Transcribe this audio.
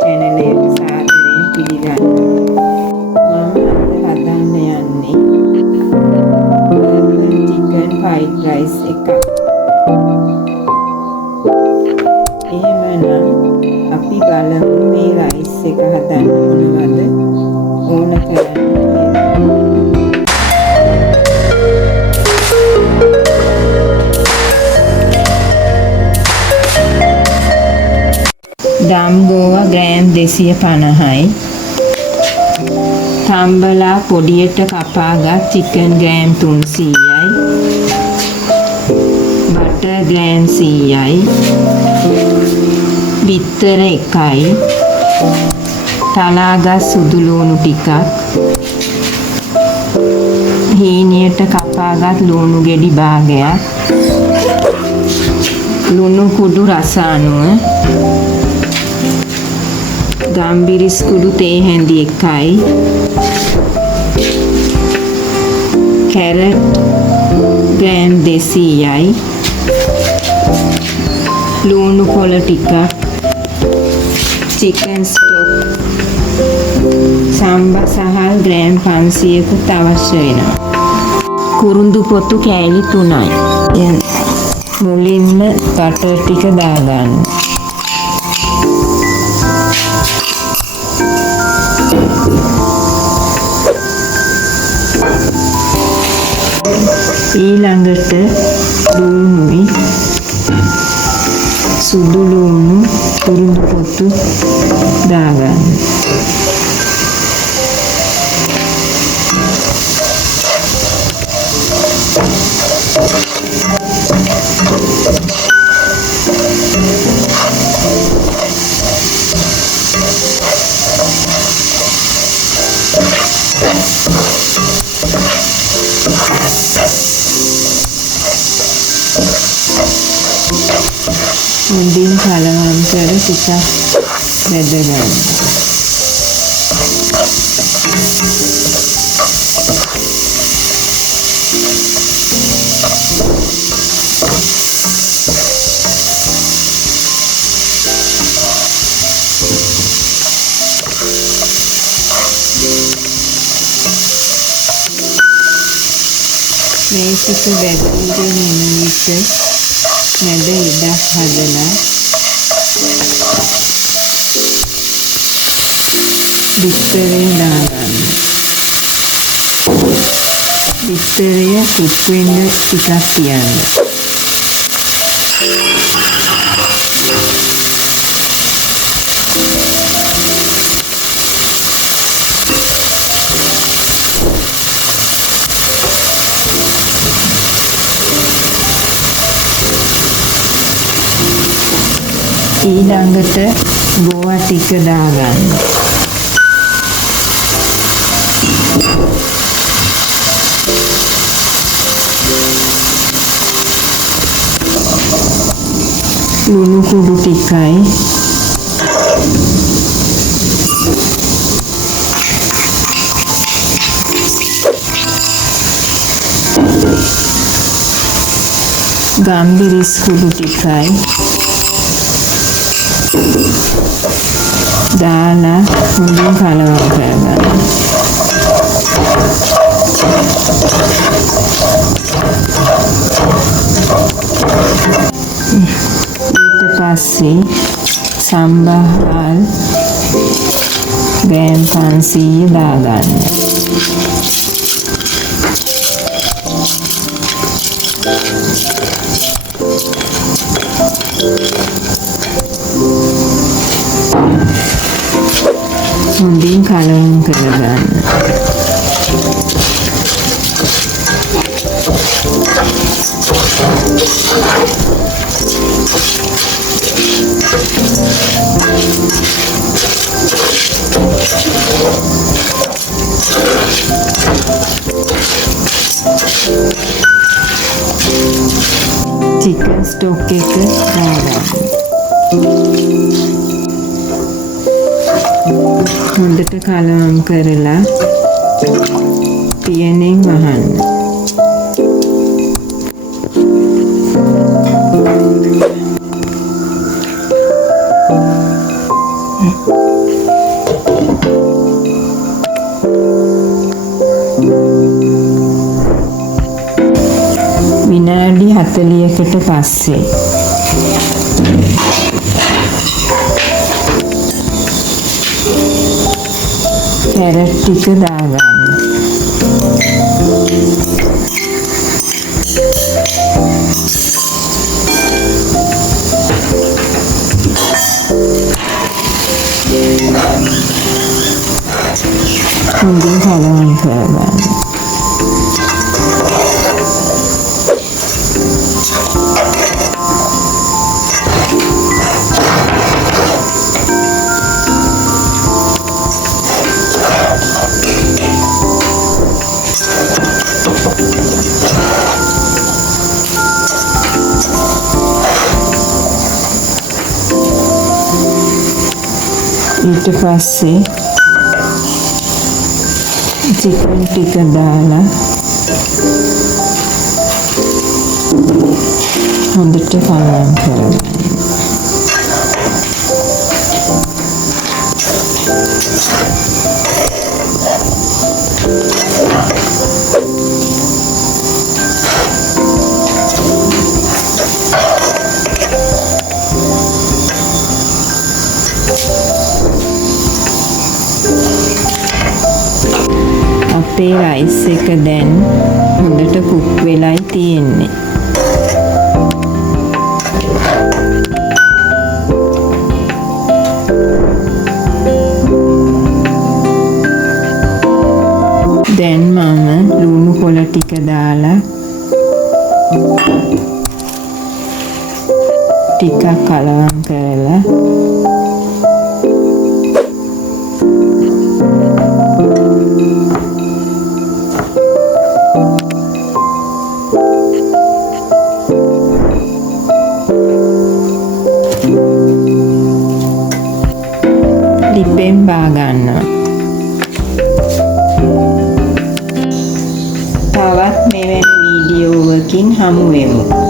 channel එක සාදරයෙන් පිළිගන්නවා. මම අද හදන්න යන්නේ Cabbage Chicken Fried Rice එකක්. එහෙමනම් අපි බලමු මේ රයිස් එක හදන්න මොනවද ඕන කරන්නේ. දම්ගෝවා ග්‍රෑම් 250යි. තම්බලා පොඩියට කපාගත් චිකන් ග්‍රෑම් 300යි. බටර් ග්‍රෑම් 100යි. බිත්තර 1යි. තලාගත් සුදු ලුණු ටිකක්. හීනියට කපාගත් ලුණු ගෙඩි භාගයක්. ලුණු කුඩු රස අනුව. ගම්බිරිස් කුඩු තේ හැඳි 1යි. Carrot gram 200යි. ලුණු පොළ ටිකක්. චිකන් ස්ටොක් සම්බා සහල් ග්‍රෑම් 500කුත් අවශ්‍ය වෙනවා. කුරුඳු පොතු කෑලි 3යි. මුලින්ම බටර් ටික දාගන්න. ඊළඟට ලුණුයි සුදු ලුණු කුරුඳු පොතු දාගන්න. මුලින් කලවම් කර ටිකක් වැදගන්න. මේ ටික වැදගෙන යන විට මැද ඉඩක් හදලා බිත්තරේ දාගන්න. බිත්තරය කුක් වෙන්න ටිකක් තියන්න. ඊළඟට ගෝවා ටික දාගන්න. ලුණු කුඩු ටිකයි. ගම්බිරිස් කුඩු ටිකයි. දාලා හොඳින් කලවම් කරගන්න. ඊට පස්සේ සම්බා ග්‍රෑම් 500 දාගන්න. හොඳින් කලවම් කරගන්න. චිකන් ස්ටොක් එක දාගන්න. හොඳට කලවම් කරලා පියනෙන් වහන්න. 40කට පස්සේ කැරට් ටික දාගන්න. හොඳින් කලවම් කරගන්න. ඊට පස්සේ චිකන් ටික දාලා හොඳට කලවම් කරගන්න. අපේ රයිස් එක දැන් හොඳට කුක් වෙලයි තියෙන්නේ. දැන් මම ලුණු පොළ ටික දාලා ටිකක් කලවම් කරලා ලිපෙන් බා ගන්නවා. තවත් මෙවැනි වීඩියෝවකින් හමු වෙමු.